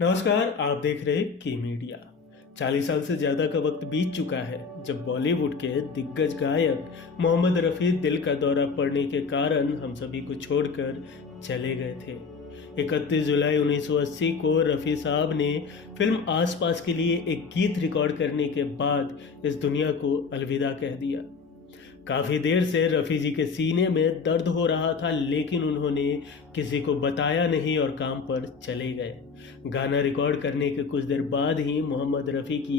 नमस्कार, आप देख रहे की मीडिया। 40 साल से ज़्यादा का वक्त बीत चुका है जब बॉलीवुड के दिग्गज गायक मोहम्मद रफ़ी दिल का दौरा पड़ने के कारण हम सभी को छोड़कर चले गए थे। 31 जुलाई 1980 को रफ़ी साहब ने फिल्म आस पास के लिए एक गीत रिकॉर्ड करने के बाद इस दुनिया को अलविदा कह दिया। काफ़ी देर से रफ़ी जी के सीने में दर्द हो रहा था, लेकिन उन्होंने किसी को बताया नहीं और काम पर चले गए। गाना रिकॉर्ड करने के कुछ देर बाद ही मोहम्मद रफ़ी की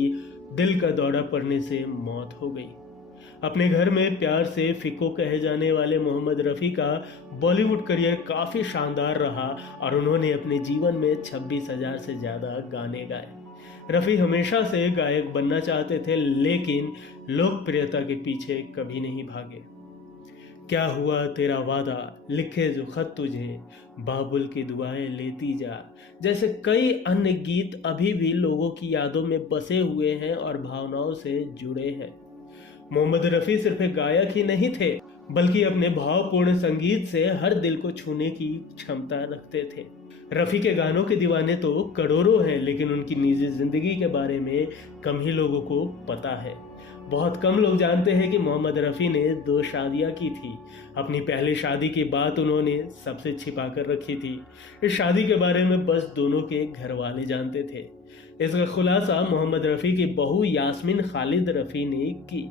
दिल का दौरा पड़ने से मौत हो गई। अपने घर में प्यार से फिक्को कहे जाने वाले मोहम्मद रफ़ी का बॉलीवुड करियर काफ़ी शानदार रहा और उन्होंने अपने जीवन में 26,000 से ज़्यादा गाने गाए। रफ़ी हमेशा से गायक बनना चाहते थे, लेकिन लोकप्रियता के पीछे कभी नहीं भागे। क्या हुआ तेरा वादा, लिखे जो खत तुझे, बाबुल की दुआएं लेती जा, जैसे कई अन्य गीत अभी भी लोगों की यादों में बसे हुए हैं और भावनाओं से जुड़े हैं। मोहम्मद रफ़ी सिर्फ एक गायक ही नहीं थे, बल्कि अपने भावपूर्ण संगीत से हर दिल को छूने की क्षमता रखते थे। रफ़ी के गानों के दीवाने तो करोड़ों हैं, लेकिन उनकी निजी जिंदगी के बारे में कम ही लोगों को पता है। बहुत कम लोग जानते हैं कि मोहम्मद रफ़ी ने 2 शादियां की थी। अपनी पहली शादी की बात उन्होंने सबसे छिपा कर रखी थी। इस शादी के बारे में बस दोनों के घर वाले जानते थे। इसका खुलासा मोहम्मद रफ़ी की बहू यास्मीन खालिद रफ़ी ने की।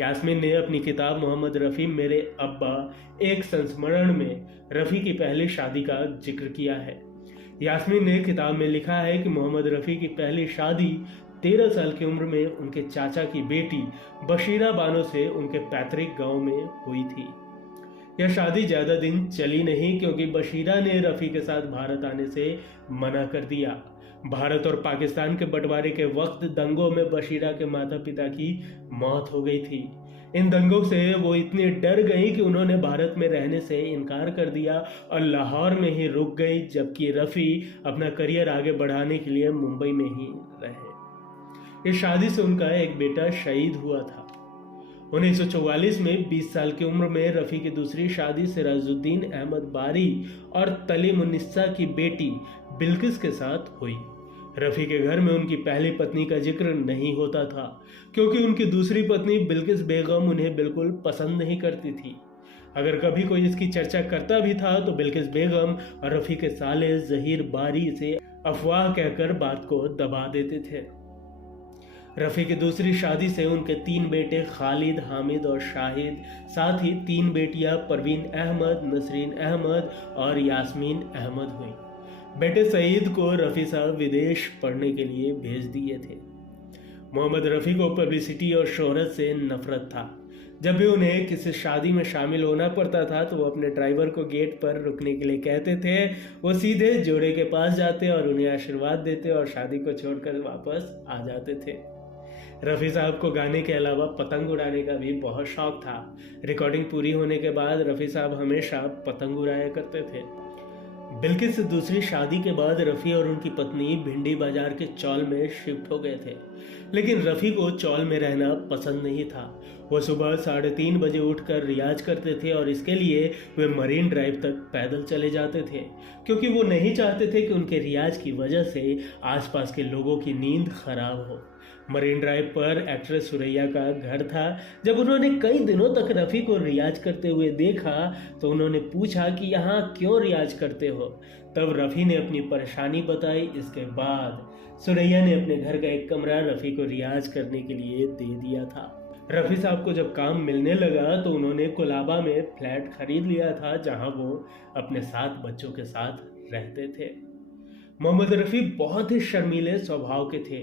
यास्मीन ने अपनी किताब मोहम्मद रफ़ी मेरे अब्बा एक संस्मरण में रफ़ी की पहली शादी का जिक्र किया है। यास्मीन ने किताब में लिखा है कि मोहम्मद रफ़ी की पहली शादी 13 साल की उम्र में उनके चाचा की बेटी बशीरा बानो से उनके पैतृक गांव में हुई थी। यह शादी ज़्यादा दिन चली नहीं, क्योंकि बशीरा ने रफ़ी के साथ भारत आने से मना कर दिया। भारत और पाकिस्तान के बंटवारे के वक्त दंगों में बशीरा के माता पिता की मौत हो गई थी। इन दंगों से वो इतनी डर गई कि उन्होंने भारत में रहने से इनकार कर दिया और लाहौर में ही रुक गई, जबकि रफ़ी अपना करियर आगे बढ़ाने के लिए मुंबई में ही रहे। इस शादी से उनका एक बेटा शहीद हुआ था। 1944 में 20 साल की उम्र में रफ़ी की दूसरी शादी सिराजुद्दीन अहमद बारी और तलीमुन्निसा की बेटी बिल्किस के साथ हुई। रफ़ी के घर में उनकी पहली पत्नी का जिक्र नहीं होता था, क्योंकि उनकी दूसरी पत्नी बिल्किस बेगम उन्हें बिल्कुल पसंद नहीं करती थी। अगर कभी कोई इसकी चर्चा करता भी था तो बिल्किस बेगम और रफ़ी के साले ज़हीर बारी से अफवाह कहकर बात को दबा देते थे। रफ़ी की दूसरी शादी से उनके 3 बेटे खालिद, हामिद और शाहिद, साथ ही 3 बेटियां परवीन अहमद, नसरीन अहमद और यास्मीन अहमद हुई। बेटे सईद को रफ़ी साहब विदेश पढ़ने के लिए भेज दिए थे। मोहम्मद रफ़ी को पब्लिसिटी और शोहरत से नफरत था। जब भी उन्हें किसी शादी में शामिल होना पड़ता था तो वो अपने ड्राइवर को गेट पर रुकने के लिए कहते थे। वो सीधे जोड़े के पास जाते और उन्हें आशीर्वाद देते और शादी को छोड़कर वापस आ जाते थे। रफ़ी साहब को गाने के अलावा पतंग उड़ाने का भी बहुत शौक था। रिकॉर्डिंग पूरी होने के बाद रफ़ी साहब हमेशा पतंग उड़ाया करते थे। बिल्किस से दूसरी शादी के बाद रफ़ी और उनकी पत्नी भिंडी बाजार के चौल में शिफ्ट हो गए थे, लेकिन रफ़ी को चौल में रहना पसंद नहीं था। वो सुबह 3:30 बजे उठकर रियाज करते थे और इसके लिए वे मरीन ड्राइव तक पैदल चले जाते थे, क्योंकि वो नहीं चाहते थे कि उनके रियाज की वजह से आसपास के लोगों की नींद खराब हो। मरीन ड्राइव पर एक्ट्रेस सुरैया का घर था। जब उन्होंने कई दिनों तक रफ़ी को रियाज करते हुए देखा तो उन्होंने पूछा कि यहाँ क्यों रियाज करते हो। तब रफ़ी ने अपनी परेशानी बताई। इसके बाद सुरैया ने अपने घर का एक कमरा रफ़ी को रियाज करने के लिए दे दिया था। रफ़ी साहब को जब काम मिलने लगा तो उन्होंने कोलाबा में फ्लैट खरीद लिया था, जहाँ वो अपने 7 बच्चों के साथ रहते थे। मोहम्मद रफ़ी बहुत ही शर्मीले स्वभाव के थे।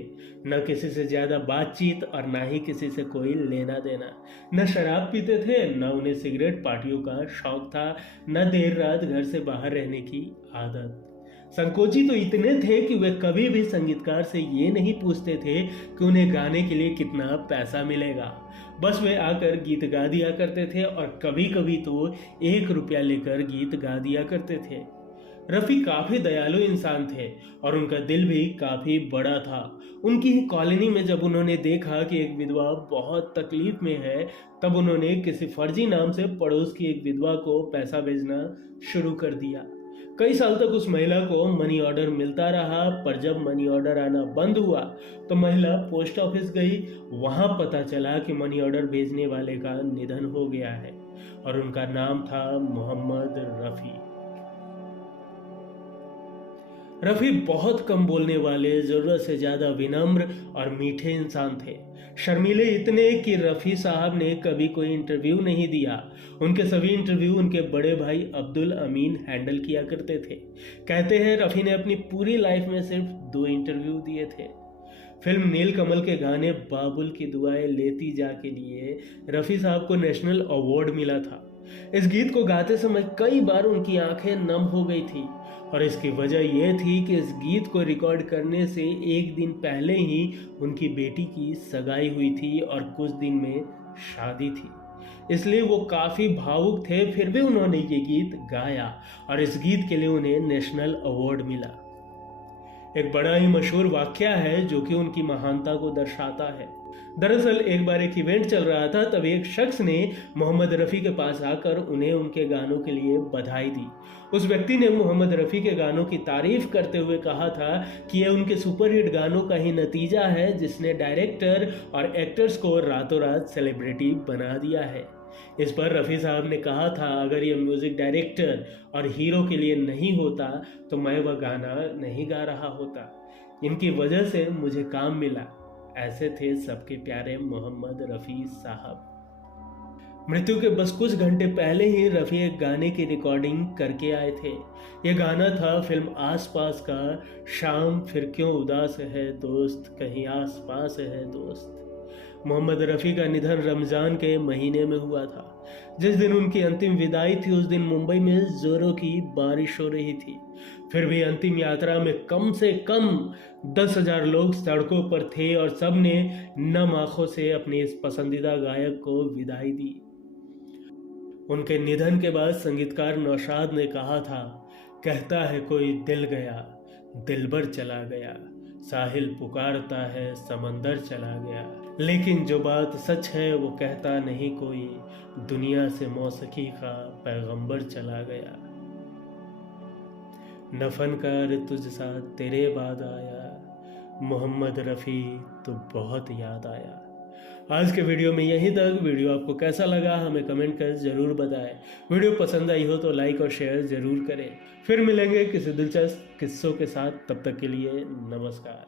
न किसी से ज़्यादा बातचीत और ना ही किसी से कोई लेना देना। न शराब पीते थे, न उन्हें सिगरेट पार्टियों का शौक था, न देर रात घर से बाहर रहने की आदत। संकोची तो इतने थे कि वे कभी भी संगीतकार से ये नहीं पूछते थे कि उन्हें गाने के लिए कितना पैसा मिलेगा। बस वे आकर गीत गा दिया करते थे और कभी कभी तो 1 रुपया लेकर गीत गा दिया करते थे। रफ़ी काफ़ी दयालु इंसान थे और उनका दिल भी काफ़ी बड़ा था। उनकी ही कॉलोनी में जब उन्होंने देखा कि एक विधवा बहुत तकलीफ में है, तब उन्होंने किसी फर्जी नाम से पड़ोस की एक विधवा को पैसा भेजना शुरू कर दिया। कई साल तक उस महिला को मनी ऑर्डर मिलता रहा, पर जब मनी ऑर्डर आना बंद हुआ तो महिला पोस्ट ऑफिस गई। वहां पता चला कि मनी ऑर्डर भेजने वाले का निधन हो गया है और उनका नाम था मोहम्मद रफ़ी। रफ़ी बहुत कम बोलने वाले, ज़रूरत से ज़्यादा विनम्र और मीठे इंसान थे। शर्मीले इतने कि रफ़ी साहब ने कभी कोई इंटरव्यू नहीं दिया। उनके सभी इंटरव्यू उनके बड़े भाई अब्दुल अमीन हैंडल किया करते थे। कहते हैं रफ़ी ने अपनी पूरी लाइफ में सिर्फ 2 इंटरव्यू दिए थे। फिल्म नीलकमल के गाने बाबुल की दुआएं लेती जा के लिए रफ़ी साहब को नेशनल अवार्ड मिला था। इस गीत को गाते समय कई बार उनकी आंखें नम हो गई थी और इसकी वजह यह थी कि इस गीत को रिकॉर्ड करने से एक दिन पहले ही उनकी बेटी की सगाई हुई थी और कुछ दिन में शादी थी, इसलिए वो काफ़ी भावुक थे। फिर भी उन्होंने ये गीत गाया और इस गीत के लिए उन्हें नेशनल अवार्ड मिला। एक बड़ा ही मशहूर वाकया है जो कि उनकी महानता को दर्शाता है। दरअसल एक बार एक इवेंट चल रहा था, तभी एक शख्स ने मोहम्मद रफ़ी के पास आकर उन्हें उनके गानों के लिए बधाई दी। उस व्यक्ति ने मोहम्मद रफ़ी के गानों की तारीफ करते हुए कहा था कि यह उनके सुपरहिट गानों का ही नतीजा है जिसने डायरेक्टर और एक्टर्स को रातों रात सेलिब्रिटी बना दिया है। इस पर रफ़ी साहब ने कहा था, अगर ये म्यूज़िक डायरेक्टर और हीरो के लिए नहीं होता तो मैं वह गाना नहीं गा रहा होता। इनकी वजह से मुझे काम मिला। ऐसे थे सबके प्यारे मोहम्मद रफ़ी साहब। मृत्यु के बस कुछ घंटे पहले ही रफ़ी एक गाने की रिकॉर्डिंग करके आए थे। ये गाना था फिल्म आस पास का, शाम फिर क्यों उदास है दोस्त, कहीं आस पास है दोस्त। मोहम्मद रफ़ी का निधन रमज़ान के महीने में हुआ था। जिस दिन उनकी अंतिम विदाई थी उस दिन मुंबई में ज़ोरों की बारिश हो रही थी। फिर भी अंतिम यात्रा में कम से कम 10,000 लोग सड़कों पर थे और सब ने नम आंखों से अपने इस पसंदीदा गायक को विदाई दी। उनके निधन के बाद संगीतकार नौशाद ने कहा था, कहता है कोई दिल गया, दिलबर चला गया, साहिल पुकारता है समंदर चला गया, लेकिन जो बात सच है वो कहता नहीं कोई, दुनिया से मौसीकी का पैगंबर चला गया। न फनकार तुझसा तेरे बाद आया, मोहम्मद रफ़ी तो बहुत याद आया। आज के वीडियो में यहीं तक। वीडियो आपको कैसा लगा हमें कमेंट कर ज़रूर बताएं। वीडियो पसंद आई हो तो लाइक और शेयर ज़रूर करें। फिर मिलेंगे किसी दिलचस्प किस्सों के साथ, तब तक के लिए नमस्कार।